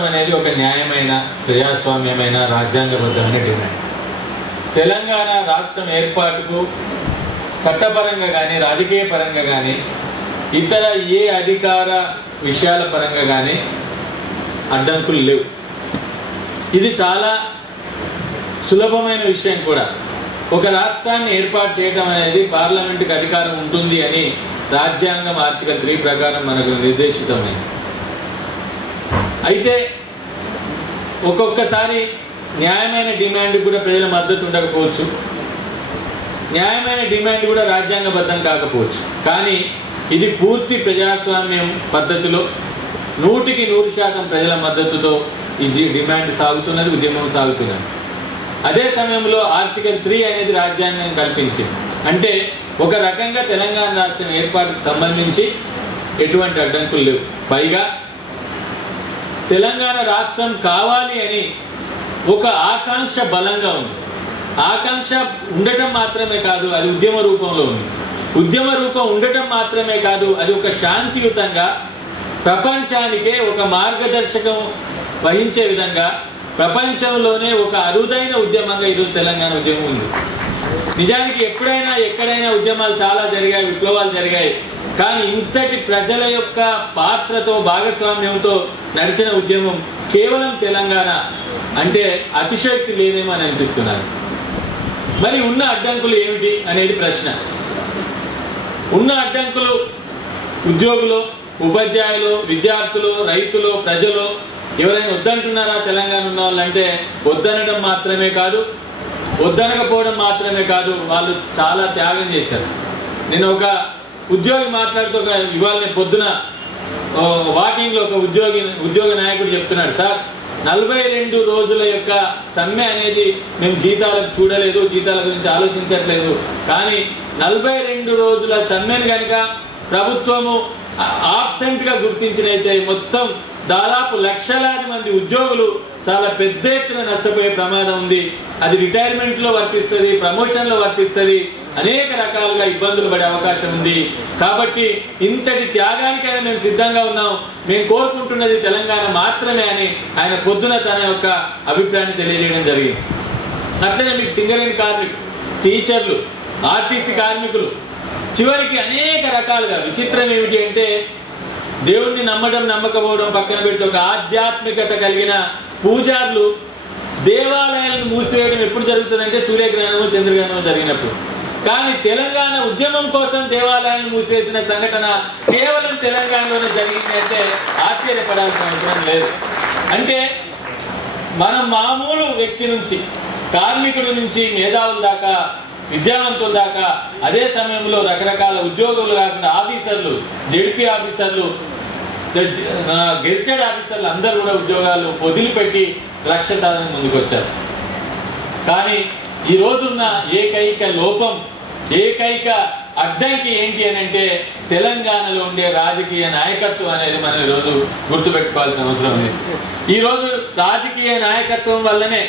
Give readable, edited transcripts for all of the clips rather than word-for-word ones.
అనేది ఒక న్యాయమైన ప్రజాస్వామ్యమైన రాజ్యాంగబద్ధమైన డిమాండ్. తెలంగాణ రాష్ట్రం ఏర్పాటుకు చట్టపరంగా కానీ రాజకీయ పరంగా కానీ ఇతర ఏ అధికార విషయాల పరంగా కానీ అడ్డంకులు లేవు. ఇది చాలా సులభమైన విషయం కూడా. ఒక రాష్ట్రాన్ని ఏర్పాటు చేయడం అనేది పార్లమెంటుకి అధికారం ఉంటుంది అని రాజ్యాంగం ఆర్టికల్ 3 ప్రకారం మనకు నిర్దేశితమైంది. అయితే ఒక్కొక్కసారి న్యాయమైన డిమాండ్ కూడా ప్రజల మద్దతు ఉండకపోవచ్చు, న్యాయమైన డిమాండ్ కూడా రాజ్యాంగబద్ధం కాకపోవచ్చు. కానీ ఇది పూర్తి ప్రజాస్వామ్యం పద్ధతిలో 100కి 100% ప్రజల మద్దతుతో ఈ డిమాండ్ సాగుతున్నది, ఉద్యమం సాగుతున్నది. అదే సమయంలో ఆర్టికల్ 3 అనేది రాజ్యాంగం కల్పించింది. అంటే ఒక రకంగా తెలంగాణ రాష్ట్రం ఏర్పాటుకు సంబంధించి ఎటువంటి అడ్డంకులు లేవు. పైగా తెలంగాణ రాష్ట్రం కావాలి అని ఒక ఆకాంక్ష బలంగా ఉంది. ఆకాంక్ష ఉండటం మాత్రమే కాదు, అది ఉద్యమ రూపంలో ఉంది. ఉద్యమ రూపం ఉండటం మాత్రమే కాదు, అది ఒక శాంతియుతంగా ప్రపంచానికే ఒక మార్గదర్శకం వహించే విధంగా ప్రపంచంలోనే ఒక అరుదైన ఉద్యమంగా ఈరోజు తెలంగాణ ఉద్యమం ఉంది. నిజానికి ఎప్పుడైనా ఎక్కడైనా ఉద్యమాలు చాలా జరిగాయి, విప్లవాలు జరిగాయి. కానీ ఇంతటి ప్రజల యొక్క పాత్రతో భాగస్వామ్యంతో నడిచిన ఉద్యమం కేవలం తెలంగాణ అంటే అతిశయోక్తి లేదేమో అని అనిపిస్తున్నారు. మరి ఉన్న అడ్డంకులు ఏమిటి అనేది ప్రశ్న. ఉన్న అడ్డంకులు ఉద్యోగులు, ఉపాధ్యాయులు, విద్యార్థులు, రైతులు, ప్రజలు ఎవరైనా వద్దంటున్నారా తెలంగాణ ఉన్న వాళ్ళంటే వద్దనడం మాత్రమే కాదు, వద్దనకపోవడం మాత్రమే కాదు, వాళ్ళు చాలా త్యాగం చేశారు. నేను ఒక ఉద్యోగి మాట్లాడుతూ ఇవాళ పొద్దున వాకింగ్లో ఒక ఉద్యోగ నాయకుడు చెప్తున్నాడు, సార్ 42 రోజుల యొక్క సమ్మె అనేది మేము జీతాలకు చూడలేదు, జీతాల గురించి ఆలోచించట్లేదు. కానీ 42 రోజుల సమ్మెను కనుక ప్రభుత్వము ఆబ్సెంట్గా గుర్తించినైతే మొత్తం దాదాపు లక్షలాది మంది ఉద్యోగులు చాలా పెద్ద ఎత్తున నష్టపోయే ప్రమాదం ఉంది. అది రిటైర్మెంట్లో వర్తిస్తుంది, ప్రమోషన్లో వర్తిస్తుంది, అనేక రకాలుగా ఇబ్బందులు పడే అవకాశం ఉంది. కాబట్టి ఇంతటి త్యాగానికైనా మేము సిద్ధంగా ఉన్నాం, మేము కోరుకుంటున్నది తెలంగాణ మాత్రమే అని ఆయన పొద్దున తన యొక్క అభిప్రాయాన్ని తెలియజేయడం జరిగింది. అట్లనే మీకు సింగరేణి కార్మికులు, టీచర్లు, ఆర్టీసీ కార్మికులు, చివరికి అనేక రకాలుగా విచిత్రం ఏమిటి అంటే దేవుణ్ణి నమ్మడం నమ్మకపోవడం పక్కన పెడితే ఒక ఆధ్యాత్మికత కలిగిన పూజారులు దేవాలయాలను మూసివేయడం ఎప్పుడు జరుగుతుందంటే సూర్యగ్రహణము చంద్రగ్రహణము జరిగినప్పుడు. కానీ తెలంగాణ ఉద్యమం కోసం దేవాలయాలను మూసివేసిన సంఘటన కేవలం తెలంగాణలోనే జరిగింది అంటే ఆశ్చర్యపడాల్సిన అవసరం లేదు. అంటే మనం మామూలు వ్యక్తి నుంచి, కార్మికుడి నుంచి మేధావుల దాకా, విద్యావంతుల దాకా, అదే సమయంలో రకరకాల ఉద్యోగులు కాకుండా ఆఫీసర్లు, జెడ్పీ ఆఫీసర్లు, గెజిటెడ్ ఆఫీసర్లు అందరూ కూడా ఉద్యోగాలు వదిలిపెట్టి లక్ష్య సాధన ముందుకు వచ్చారు. కానీ ఈ రోజున్న ఏకైక లోపం, ఏకైక అడ్డంకి ఏంటి అని అంటే తెలంగాణలో ఉండే రాజకీయ నాయకత్వం అనేది మనం ఈరోజు గుర్తుపెట్టుకోవాల్సిన అవసరం ఉంది. ఈరోజు రాజకీయ నాయకత్వం వల్లనే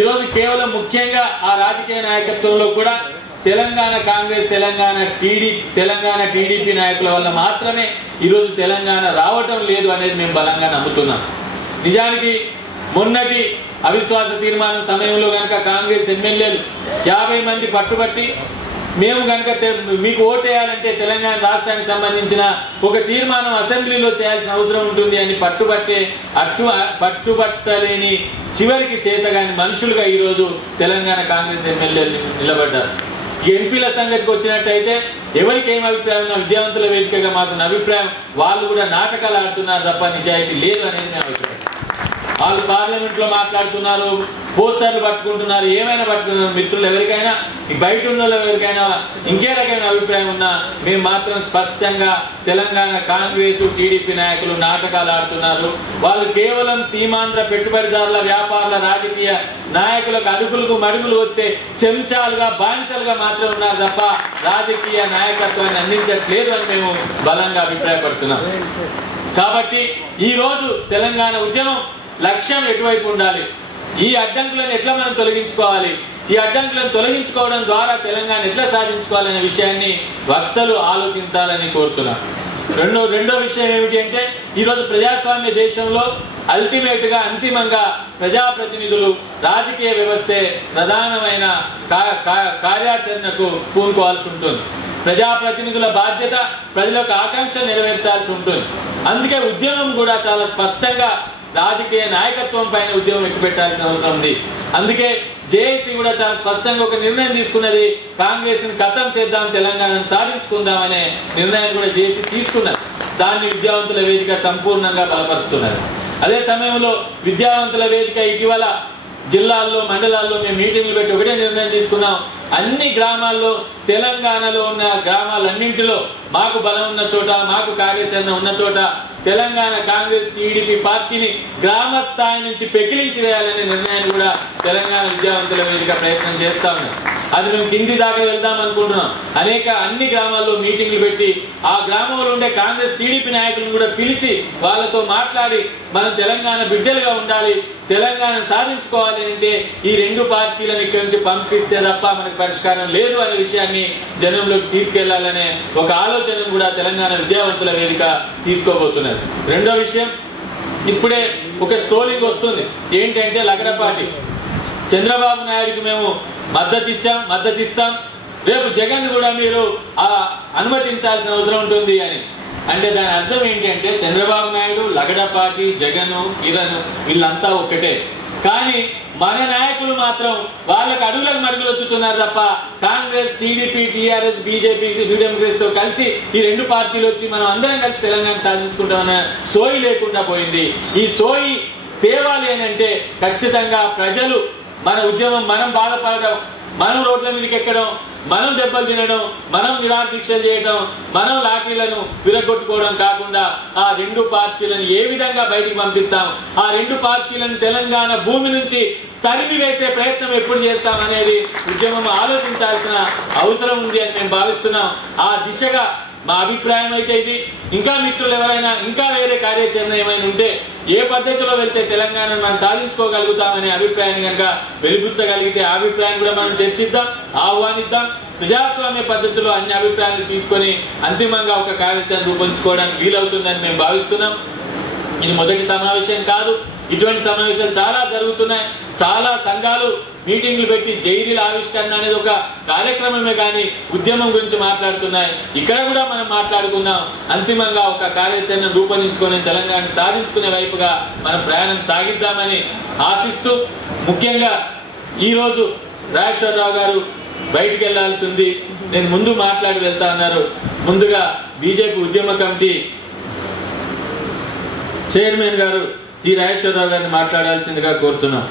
ఈరోజు కేవలం ముఖ్యంగా ఆ రాజకీయ నాయకత్వంలో కూడా తెలంగాణ కాంగ్రెస్, తెలంగాణ టీడీపీ నాయకుల వల్ల మాత్రమే ఈరోజు తెలంగాణ రావటం లేదు అనేది మేము బలంగా నమ్ముతున్నాం. నిజానికి మొన్నటి అవిశ్వాస తీర్మానం సమయంలో కనుక కాంగ్రెస్ ఎమ్మెల్యేలు 50 మంది పట్టుబట్టి మేము కనుక మీకు ఓటేయాలంటే తెలంగాణ రాష్ట్రానికి సంబంధించిన ఒక తీర్మానం అసెంబ్లీలో చేయాల్సిన అవసరం ఉంటుంది అని పట్టుబట్టలేని చివరికి చేతగాని మనుషులుగా ఈరోజు తెలంగాణ కాంగ్రెస్ ఎమ్మెల్యేలు నిలబడ్డారు. ఎంపీల సంగతికి వచ్చినట్టయితే ఎవరికి ఏం అభిప్రాయం ఉన్నా విద్యావంతుల వేదికగా మాకున్న అభిప్రాయం వాళ్ళు కూడా నాటకాలు ఆడుతున్నారు తప్ప నిజాయితీ లేదు అనేది నా అభిప్రాయం. వాళ్ళు పార్లమెంట్లో మాట్లాడుతున్నారు, పోస్టర్లు పట్టుకుంటున్నారు, ఏమైనా పట్టుకున్నారు. మిత్రులు ఎవరికైనా, బయట ఉన్న ఎవరికైనా ఇంకే రకమైన అభిప్రాయం ఉన్నా మేము మాత్రం స్పష్టంగా తెలంగాణ కాంగ్రెస్ టీడీపీ నాయకులు నాటకాలు ఆడుతున్నారు. వాళ్ళు కేవలం సీమాంధ్ర పెట్టుబడిదారుల, వ్యాపారుల, రాజకీయ నాయకులకు అడుగులకు మడుగులు వస్తే చెంచాలుగా, బానిసలుగా మాత్రం ఉన్నారు తప్ప రాజకీయ నాయకత్వాన్ని అందించట్లేదు అని మేము బలంగా అభిప్రాయపడుతున్నాం. కాబట్టి ఈరోజు తెలంగాణ ఉద్యమం లక్ష్యం ఎటువైపు ఉండాలి, ఈ అడ్డంకులను ఎట్లా మనం తొలగించుకోవాలి, ఈ అడ్డంకులను తొలగించుకోవడం ద్వారా తెలంగాణ ఎట్లా సాధించుకోవాలనే విషయాన్ని వక్తలు ఆలోచించాలని కోరుతున్నాను. రెండో విషయం ఏమిటి అంటే ఈరోజు ప్రజాస్వామ్య దేశంలో అల్టిమేట్గా అంతిమంగా ప్రజాప్రతినిధులు రాజకీయ వ్యవస్థే ప్రధానమైన కార్యాచరణకు పూనుకోవాల్సి ఉంటుంది. ప్రజాప్రతినిధుల బాధ్యత ప్రజలకు ఆకాంక్షలు నెరవేర్చాల్సి ఉంటుంది. అందుకే ఉద్యమం కూడా చాలా స్పష్టంగా రాజకీయ నాయకత్వం పైన ఉద్యమం ఎక్కుపెట్టాల్సిన అవసరం ఉంది. అందుకే జేఏసీ కూడా చాలా స్పష్టంగా ఒక నిర్ణయం తీసుకున్నది, కాంగ్రెస్ని ఖతం చేద్దాం, తెలంగాణను సాధించుకుందాం అనే నిర్ణయం కూడా జేఏసీ తీసుకున్నది. దాన్ని విద్యావంతుల వేదిక సంపూర్ణంగా బలపరుస్తున్నారు. అదే సమయంలో విద్యావంతుల వేదిక ఇటీవల జిల్లాల్లో మండలాల్లో మేము మీటింగ్లు పెట్టి ఒకటే నిర్ణయం తీసుకున్నాం, అన్ని గ్రామాల్లో తెలంగాణలో ఉన్న గ్రామాలన్నింటిలో మాకు బలం ఉన్న చోట, మాకు కార్యాచరణ ఉన్న చోట తెలంగాణ కాంగ్రెస్ టీడీపీ పార్టీని గ్రామ స్థాయి నుంచి పెకిలించి వేయాలనే నిర్ణయాన్ని కూడా తెలంగాణ విద్యావంతుల వేదిక ప్రయత్నం చేస్తా ఉన్నాం. అది మేము కింది దాకా వెళ్దాం అనుకుంటున్నాం. అన్ని గ్రామాల్లో మీటింగ్లు పెట్టి ఆ గ్రామంలో ఉండే కాంగ్రెస్ టీడీపీ నాయకులను కూడా పిలిచి వాళ్ళతో మాట్లాడి మనం తెలంగాణ బిడ్డలుగా ఉండాలి, తెలంగాణ సాధించుకోవాలి అంటే ఈ రెండు పార్టీలను ఇక్కడి నుంచి పంపిస్తే తప్ప మనకు పరిష్కారం లేదు అనే విషయాన్ని జనంలోకి తీసుకెళ్లాలనే ఒక ఆలోచనను కూడా తెలంగాణ విద్యావంతుల వేదిక తీసుకోబోతున్నారు. రెండో విషయం, ఇప్పుడే ఒక స్ట్రోలింగ్ వస్తుంది ఏంటంటే లగడపాటి చంద్రబాబు నాయుడుకి మేము మద్దతిస్తాం, రేపు జగన్ కూడా మీరు అనుమతించాల్సిన అవసరం ఉంటుంది అని. అంటే దాని అర్థం ఏంటంటే చంద్రబాబు నాయుడు, లగడపాటి, జగన్, కిరణ్ వీళ్ళంతా ఒక్కటే. కానీ మన నాయకులు మాత్రం వాళ్ళకి అడుగులకు మడుగులొచ్చుతున్నారు తప్ప కాంగ్రెస్, టీడీపీ, టీఆర్ఎస్, బీజేపీ, డెమోక్రసీతో కలిసి ఈ రెండు పార్టీలు వచ్చి మనం అందరం కలిసి తెలంగాణ సాధించుకుంటామన్న సోయి లేకుండా పోయింది. ఈ సోయి తేవాలి అని అంటే ఖచ్చితంగా ప్రజలు మన ఉద్యమం, మనం బాధపడడం, మనం రోడ్ల మీదకి ఎక్కడం, మనం దెబ్బలు తినడం, మనం నిరాదీక్షలు చేయడం, మనం లాఠీలను విరగొట్టుకోవడం కాకుండా ఆ రెండు పార్టీలను ఏ విధంగా బయటికి పంపిస్తాం, ఆ రెండు పార్టీలను తెలంగాణ భూమి నుంచి తరిమి వేసే ప్రయత్నం ఎప్పుడు చేస్తాం అనేది ఉద్యమం ఆలోచించాల్సిన అవసరం ఉంది అని మేము భావిస్తున్నాం. ఆ దిశగా మా అభిప్రాయం అయితే ఇది. ఇంకా మిత్రులు ఎవరైనా ఇంకా వేరే కార్యాచరణ ఏమైనా ఉంటే ఏ పద్ధతిలో వెళ్తే తెలంగాణను మనం సాధించుకోగలుగుతామనే అభిప్రాయాన్ని కనుక వెలిబుచ్చగలిగితే ఆ అభిప్రాయాన్ని కూడా మనం చర్చిద్దాం, ఆహ్వానిద్దాం. ప్రజాస్వామ్య పద్ధతిలో అన్ని అభిప్రాయాలు తీసుకొని అంతిమంగా ఒక కార్యాచరణ రూపొందించుకోవడానికి వీలవుతుందని మేము భావిస్తున్నాం. ఇది మొదటి సమావేశం కాదు, ఇటువంటి సమావేశాలు చాలా జరుగుతున్నాయి. చాలా సంఘాలు మీటింగ్లు పెట్టి జైరీల ఆవిష్కరణ అనేది ఒక కార్యక్రమమే కానీ ఉద్యమం గురించి మాట్లాడుతున్నాయి. ఇక్కడ కూడా మనం మాట్లాడుకుందాం, అంతిమంగా ఒక కార్యాచరణ రూపొందించుకొని తెలంగాణ సాధించుకునే వైపుగా మనం ప్రయాణం సాగిద్దామని ఆశిస్తూ, ముఖ్యంగా ఈరోజు రాజేశ్వరరావు గారు బయటికి వెళ్లాల్సి ఉంది. నేను ముందు మాట్లాడి వెళ్తా అన్నారు. ముందుగా బీజేపీ ఉద్యమ కమిటీ చైర్మన్ గారు టి రాజేశ్వరరావు గారిని మాట్లాడాల్సిందిగా కోరుతున్నాం.